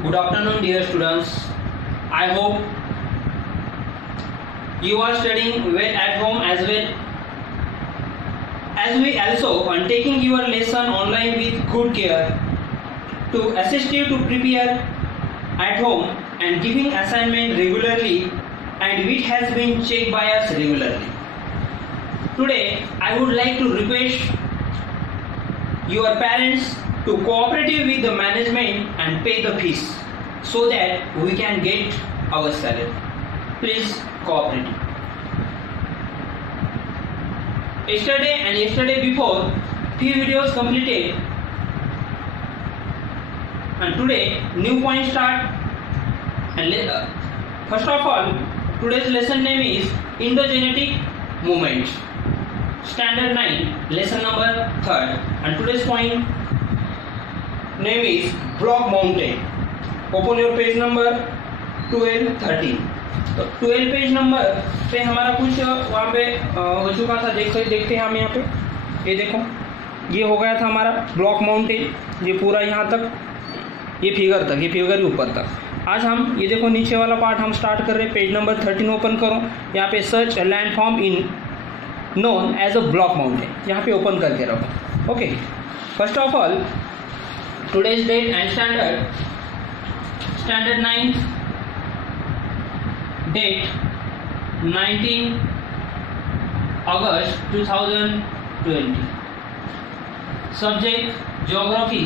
Good afternoon, dear students. I hope you are studying well at home as well as we also are taking your lesson online with good care to assist you to prepare at home and giving assignment regularly, and which has been checked by us regularly. Today, I would like to request your parents to cooperate with the management and pay the fees so that we can get our salary. Please cooperate. Yesterday before, few videos completed, and today new point start. And first of all, today's lesson name is endogenetic movements, standard 9, lesson number 3rd, and today's point name is block mountain. Open your page number 12-13. तो 12 page number पे हमारा कुछ वहाँ पे हो चुका था। देखते हैं हम यहाँ पे, ये देखो, ये हो गया था हमारा ब्लॉक माउंटेन, ये पूरा यहाँ तक, ये फिगर तक, ये फिगर के ऊपर तक। आज हम ये देखो नीचे वाला पार्ट हम स्टार्ट कर रहे हैं। पेज नंबर 13 ओपन करो। यहाँ पे search land form in known as a block mountain, यहाँ पे ओपन करके रखो। Okay, first of all today's date and standard 9 date 19 August 2020, subject geography,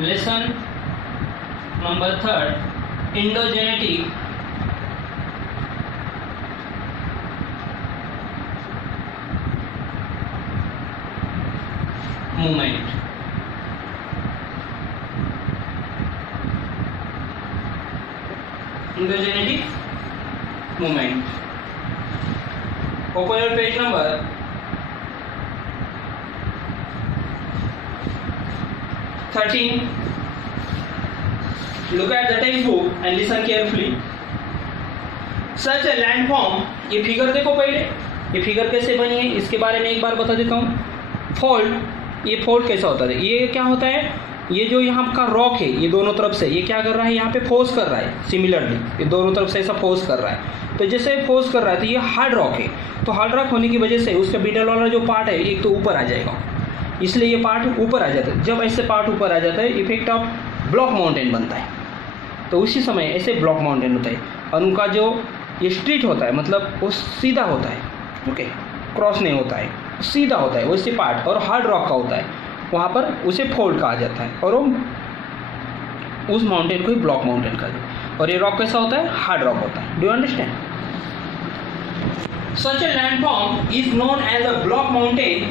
lesson number 3rd, endogenetic movement. Endogenetic movement. Open your page number 13. Look at the textbook and listen carefully. Such a landform, ये figure देखो पहले, ये figure कैसे बनी है इसके बारे में एक बार बता देता हूँ। फोल्ड, ये फोल्ड कैसा होता है, ये क्या होता है, ये जो यहाँ का रॉक है ये दोनों तरफ से ये क्या कर रहा है, यहाँ पे फोर्स कर रहा है। सिमिलरली ये दोनों तरफ से ऐसा फोर्स कर रहा है। तो जैसे फोर्स कर रहा है तो ये हार्ड रॉक है, तो हार्ड रॉक होने की वजह से उसका मिडल वाला जो पार्ट है एक तो ऊपर आ जाएगा, इसलिए ये पार्ट ऊपर आ जाता है। जब ऐसे पार्ट ऊपर आ जाता है इफेक्ट ऑफ ब्लॉक माउंटेन बनता है, तो उसी समय ऐसे ब्लॉक माउंटेन होता है। और उनका जो ये स्ट्रीट होता है मतलब वो सीधा होता है, ओके, क्रॉस नहीं होता है, सीधा होता है वैसे पार्ट, और हार्ड रॉक का होता है, वहाँ पर उसे फोल्ड कहा जाता है, और वो उस माउंटेन को ही ब्लॉक माउंटेन कहते हैं। और ये रॉक कैसा होता है, हार्ड रॉक होता है। Do you understand? Such a landform is known as a block mountain,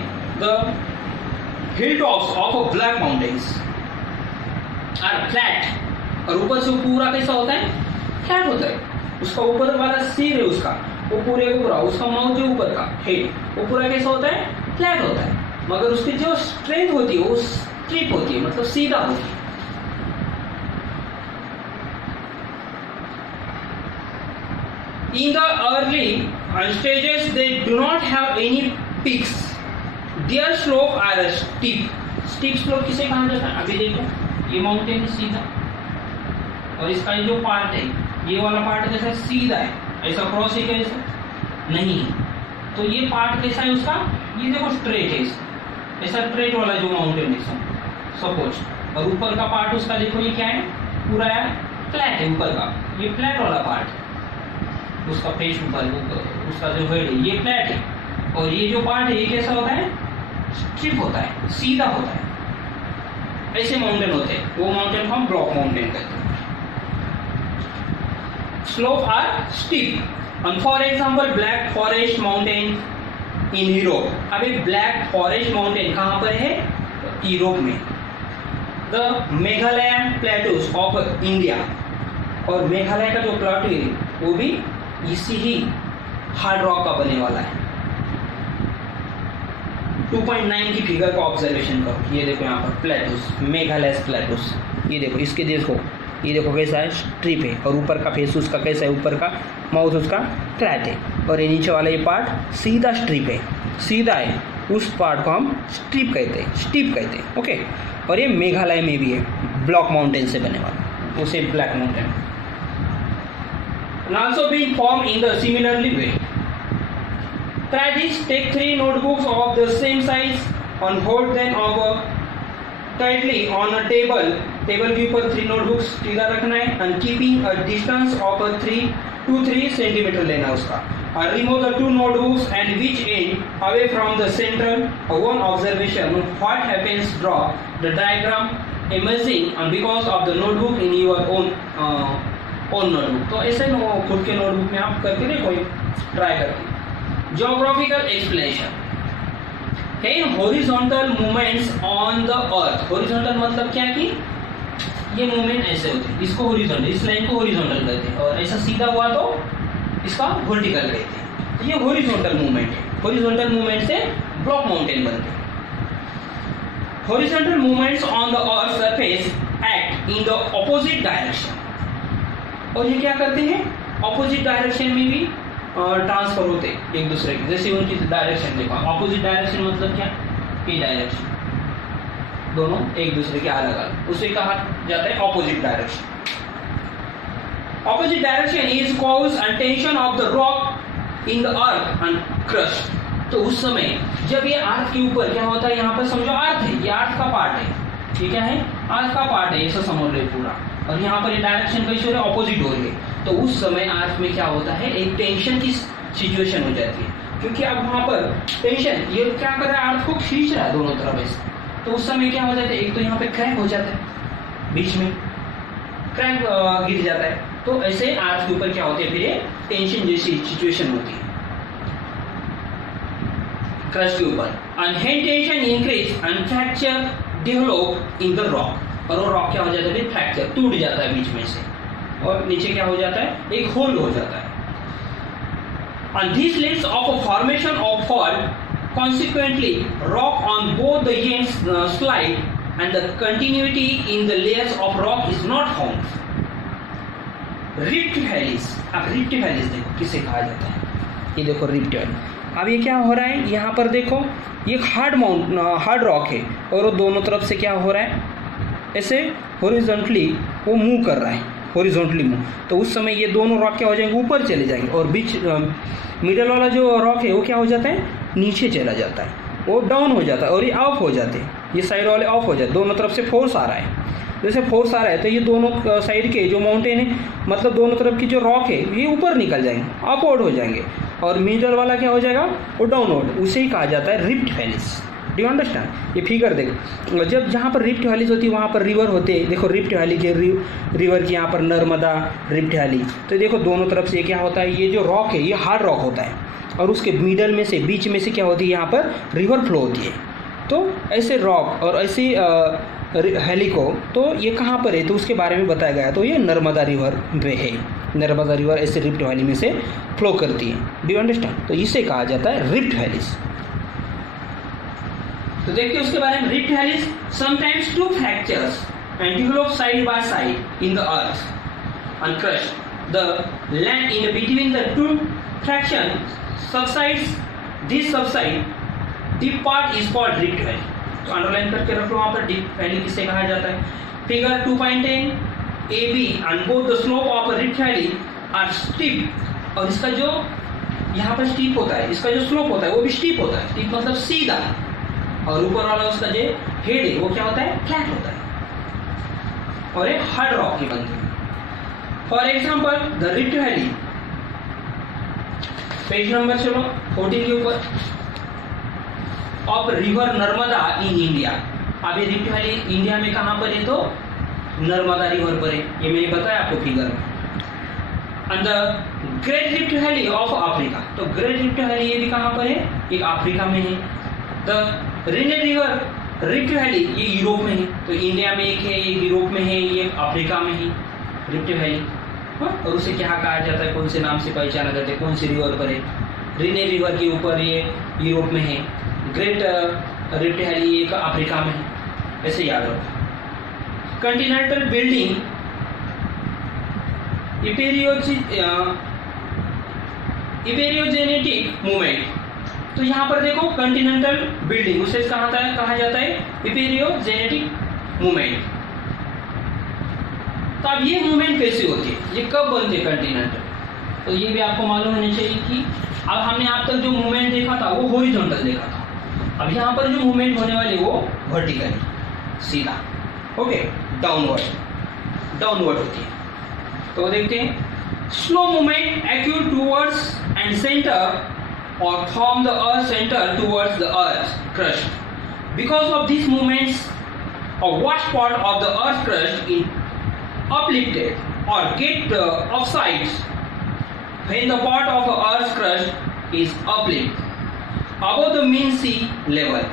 the hilltops of a black mountains are flat, और ऊपर से पूरा कैसा होता है, फ्लैट होता है। उसका ऊपर वाला सिर है उसका, वो पूरे पूरा उसका माउथ जो ऊपर का है वो पूरा कैसा होता है, फ्लैट होता है। मगर उसकी जो स्ट्रेंथ होती है वो स्ट्रिप होती है, मतलब सीधा होती है। In the early stages they do not have any peaks. Their slope are steep. Steep slope किसे कहा जाता है, अभी देखो ये माउंटेन सीधा, और इसका जो पार्ट है ये वाला पार्ट कैसा सीधा है, ऐसा क्रॉस है कैसा नहीं है। तो ये पार्ट कैसा है उसका, ये देखो स्ट्रेट है, ऐसा स्ट्रेट वाला जो माउंटेन है सपोज, और ऊपर का पार्ट उसका देखो ये क्या है, पूरा है फ्लैट है ऊपर का, ये फ्लैट वाला पार्ट उसका फेस ऊपर उसका जो हेड है ये फ्लैट है, और ये जो पार्ट है ये कैसा होता है, स्ट्रिप होता है, सीधा होता है। ऐसे माउंटेन होते हैं, वो माउंटेन को हम ब्लॉक माउंटेन कहते हैं। स्लोप आर स्टीप, और for example black forest mountain in Europe. अभी ब्लैक फॉरेस्ट माउंटेन कहाँ पर है, यूरोप में। The Meghalaya plateaus of India, और मेघालय का जो प्लेटू है वो भी इसी ही हार्ड रॉक का बने वाला है। 2.9 की फिगर का ऑब्जर्वेशन करो, ये देखो यहाँ पर प्लेटूस, मेघालय प्लेटूस, ये देखो इसके देखो ये देखो कैसा है, स्ट्रिप है, और ऊपर का फेस उसका कैसा है, ऊपर का माउथ उसका फ्लैट है, और ये नीचे वाला ये पार्ट सीधा स्ट्रिप है। सीधा है उस पार्ट को हम स्टीप कहते हैं ओके। और ये मेघालय में भी है, ब्लॉक माउंटेन से बने वाला, उसे black mountain. And also being formed in the similarly way. Try this. Take 3 notebooks of the same size and hold them over tightly on a table. Table के ऊपर 3 नोटबुक्स सीधा रखना है and keeping a distance of 3 centimetre लेना उसका। And remove the 2 notebooks and which end away from the central. One observation: what happens? Draw the diagram emerging and because of the notebook in your own notebook. तो ऐसे खुद के notebook में आप करके देखो, ट्राई करके। ज्योग्राफिकल एक्सप्लेनेशन है horizontal movements on the earth. Horizontal मतलब क्या कि ये मूवमेंट ऐसे होते हैं, इसको हॉरिजॉन्टल, इस लाइन को हॉरिजॉन्टल कहते हैं, और ऐसा सीधा हुआ तो इसका वर्टिकल कहते हैं। तो ये हॉरिजॉन्टल मूवमेंट है। हॉरिजॉन्टल मूवमेंट से ब्लॉक माउंटेन बनते हैं। Horizontal movements on the earth surface act in the opposite direction. और ये क्या करते हैं? ऑपोजिट डायरेक्शन में भी ट्रांसफर होते हैं एक दूसरे के। जैसे उनकी डायरेक्शन देखो, ऑपोजिट डायरेक्शन मतलब क्या? ये डायरेक्शन, दोनों एक दूसरे के अलग अलग, उसे कहा जाता है opposite direction. Opposite direction is cause and tension of the rock in the earth and crush. तो उस समय जब ये अर्थ के ऊपर क्या होता है, यहाँ पर समझो अर्थ है, ये अर्थ का पार्ट है, ये क्या है? अर्थ का पार्ट है, ऐसा समझ लो पूरा। और यहाँ पर ये डायरेक्शन कैसे हो रहा है? ऑपोजिट हो रही है। तो उस समय अर्थ में क्या होता है? एक टेंशन की सिचुएशन हो जाती है, क्योंकि अब वहां पर टेंशन, ये क्या कर रहा है? अर्थ को खींच रहा है दोनों तरफ ऐसे। तो उस समय क्या हो जाता है? एक तो यहाँ पे क्रैक हो जाता है, बीच में क्रैक गिर जाता है। तो ऐसे अर्थ के ऊपर क्या होती है? फिर ये टेंशन जैसी सिचुएशन होती है क्रस्ट के ऊपर। And tension increase and fracture develop in the rock. और वो रॉक क्या हो जाता है? फिर फ्रैक्चर, टूट जाता है बीच में से, और नीचे क्या हो जाता है? एक होल हो जाता है। And this leads of a formation of fault. Consequently, rock on both the ends slide and the continuity in the layers of rock is not found. Rift valleys. अब rift valleys देखो किसे कहा जाता है? ये देखो rift valley। अब ये क्या हो रहा है? यहाँ पर देखो ये हार्ड रॉक है, और वो दोनों तरफ से क्या हो रहा है? ऐसे हॉरिजॉन्टली वो मूव कर रहा है, हॉरिजॉन्टली मूव। तो उस समय ये दोनों रॉक क्या हो जाएंगे? ऊपर चले जाएंगे, और बीच मिडल वाला जो रॉक है वो क्या हो जाता है? नीचे चला जाता है, वो डाउन हो जाता है, और ये ऑफ हो जाते हैं, ये साइड वाले ऑफ हो जाते हैं। दोनों तरफ से फोर्स आ रहा है, जैसे फोर्स आ रहा है तो ये दोनों साइड के जो माउंटेन है, मतलब दोनों तरफ की जो रॉक है, ये ऊपर निकल जाएंगे, अपवर्ड हो जाएंगे, और मिडल वाला क्या हो जाएगा? वो डाउनवर्ड। उसे ही कहा जाता है rift valleys. Do you understand? ये फिगर देखो, जब जहाँ पर रिफ्ट वैलीज होती है वहाँ पर रिवर होते हैं। देखो रिफ्ट वैली के रिवर की यहाँ पर नर्मदा, रिफ्ट वैली। तो देखो दोनों तरफ से क्या होता है? ये जो रॉक है ये हार्ड रॉक होता है, और उसके मिडल में से, बीच में से क्या होती है? यहाँ पर रिवर फ्लो होती है। तो ऐसे रॉक और ऐसी वैली को, तो ये कहाँ पर है? तो उसके बारे में बताया गया। तो ये नर्मदा रिवर में है। नर्मदा रिवर ऐसे रिफ्ट वैली में से फ्लो करती है। Do you understand? तो इसे कहा जाता है रिफ्ट वैलीज। तो देखते हैं उसके बारे में। Rift valleys sometimes two fractures and develop side by side in the earth and crush the land in between the two fraction subsides. This subside deep part is called rift valley. तो underline करके रखो वहां पर, deep valley किसे कहा जाता है? Figure 2.10 AB and both the slope of rift valley are steep. और इसका जो यहाँ पर स्टीप होता है, इसका जो स्लोप होता है वो भी स्टीप होता है। स्टीप मतलब सीधा, और ऊपर वाला उसका जो हेड है वो क्या होता है? फ्लैट होता है, और एक हार्ड रॉक की बनती है। For example the rift valley, page number चलो 14 के ऊपर, of river Narmada in India. अब ये रिफ्ट वैली इंडिया में कहाँ पर है? तो नर्मदा रिवर पर है, ये मैंने बताया आपको फिगर में। And the great rift valley of Africa. तो ग्रेट रिफ्ट वैली ये भी कहाँ पर है? एक अफ्रीका में है। The Rhine river rift valley ये यूरोप में है। तो इंडिया में एक है, ये यूरोप में है, ये अफ्रीका में है रिफ्ट वैली। और उसे क्या कहा जाता है? कौन से नाम से पहचाना जाता है? कौन सी रिवर पर है? रेने रिवर के ऊपर ये यूरोप में है। ग्रेट रिफ्ट वैली एक अफ्रीका में है, ऐसे याद रखो। कंटिनेंटल बिल्डिंग इपेरियोजेनेटिक मूवमेंट तो यहाँ पर देखो कंटिनेंटल बिल्डिंग उसे कहा जाता है इपीरियोजेनेटिक मूवमेंट। तो अब ये मूवमेंट कैसे होती है, ये कब बनते हैं कंटिनेंटल, तो ये भी आपको मालूम होना चाहिए कि अब हमने आप तक जो मूवमेंट देखा था वो हॉरिजॉन्टल देखा था, अब यहाँ पर जो मूवमेंट होने वाली वो वर्टिकली सीधा, ओके, डाउनवर्ड होती है। तो देखते हैं, slow movement acute towards and centre or from the earth center towards the earth crust. Because of these movements, a vast part of the earth crust is uplifted or get offsides. When the part of the earth crust is uplifted above the mean sea level,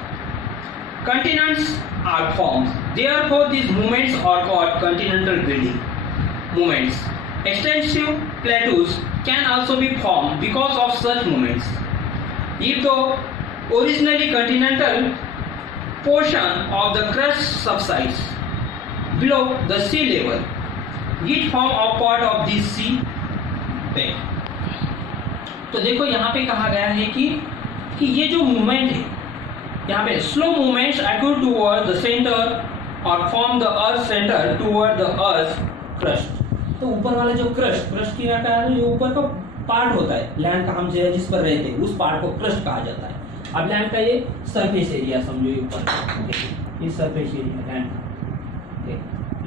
continents are formed. Therefore, these movements are called continental building movements. Extensive plateaus can also be formed because of such movements. If the originally continental portion of the crust subsides below the sea level, it form a part of this sea bed. तो देखो यहाँ पे कहा गया है कि ये जो मूवमेंट है यहाँ पे slow movements acute toward the center और from the earth center toward the earth crust. तो ऊपर वाला जो क्रस्ट की क्या है, जो ऊपर का पार्ट होता है लैंड का, हम जिस पर रहते हैं उस पार्ट को क्रस्ट कहा जाता है। अब लैंड का ये सरफेस एरिया समझो, ये ऊपर ये सरफेस एरिया लैंड का,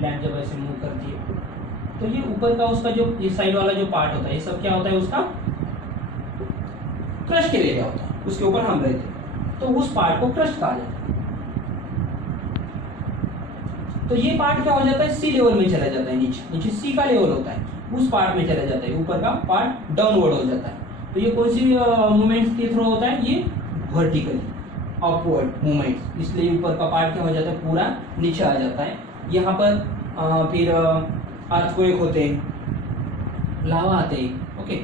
लैंड जब ऐसे मूव करती है तो ये ऊपर का उसका जो ये साइड वाला जो पार्ट होता है ये सब क्या होता है, उसका क्रस्ट एरिया होता है, उसके ऊपर हम रहते हैं तो उस पार्ट को क्रस्ट कहा जाता है। तो ये पार्ट क्या हो जाता है, सी लेवल में चला जाता है, नीचे सी का लेवल होता है उस पार्ट में चला जाता है, ऊपर का पार्ट डाउनवर्ड हो जाता है। तो ये कौन सी मूवमेंट्स के थ्रू होता है, ये वर्टिकली अपवर्ड मूवमेंट्स, इसलिए ऊपर का पार्ट क्या हो जाता है, पूरा नीचे आ जाता है। यहाँ पर फिर अर्थक्वेक होते हैं, लावा आते हैं, ओके,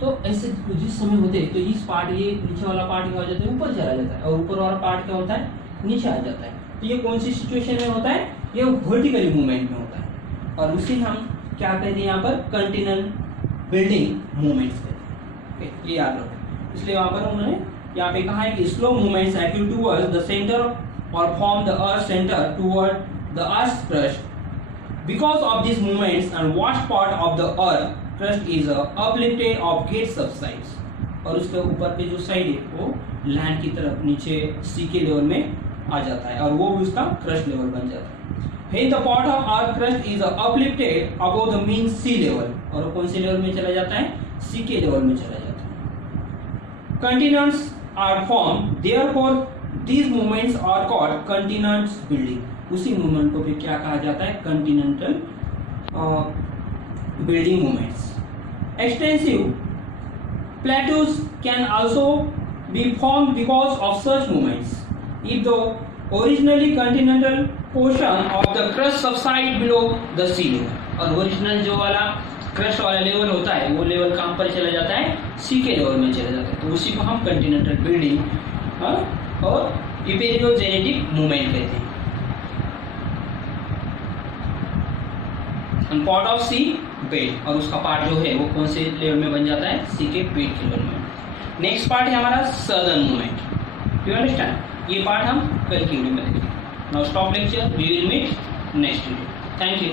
तो ऐसे जिस समय होते हैं तो इस पार्ट ये नीचे वाला पार्ट क्या हो जाता है, ऊपर चला जाता है और ऊपर वाला पार्ट क्या होता है, नीचे आ जाता है। तो ये कौन सी सिचुएशन में होता है, ये वर्टिकली मूवमेंट में होता है और उसी हम क्या कहते हैं यहाँ पर कंटिनेंटल बिल्डिंग मूवमेंट्स कहते हैं, ये याद रखो। इसलिए वहां पर उन्होंने यहाँ पे कहा है कि slow movements acute towards the center और from the earth center toward the earth crust. Because of this movements and vast part of the earth crust is uplifted of get subsides, और उसके ऊपर के जो साइड है वो land की तरफ नीचे सी के लेवल में आ जाता है और वो भी उसका क्रस्ट लेवल बन जाता है। When the part of earth crust is uplifted above the mean sea level, और कौन से लेवल में चला जाता है, सी के लेवल में चला जाता है। Continents are formed, therefore these movements are called continents building. उसी मूवमेंट को फिर क्या कहा जाता है, continental building movements. Extensive plateaus can also be formed because of such movements. If the originally continental portion of the crust subside below the sea level, और original जो वाला क्रस्ट वाला लेवल होता है वो लेवल कहाँ पर चला जाता है, सी के लेवल में चला जाता है, तो उसी को हम कंटिनेंटल बिल्डिंग और इपेरियोजेनेटिक मूवमेंट कहते हैं। पार्ट ऑफ सी बेड, और उसका पार्ट जो है वो कौन से लेवल में बन जाता है, सी के बेड के लेवल में। नेक्स्ट पार्ट है हमारा सदर्न मूवमेंट, यू अंडरस्टैंड, ये पार्ट हम कल की वीडियो में देखेंगे। Now stop lecture, we will meet next video. Thank you.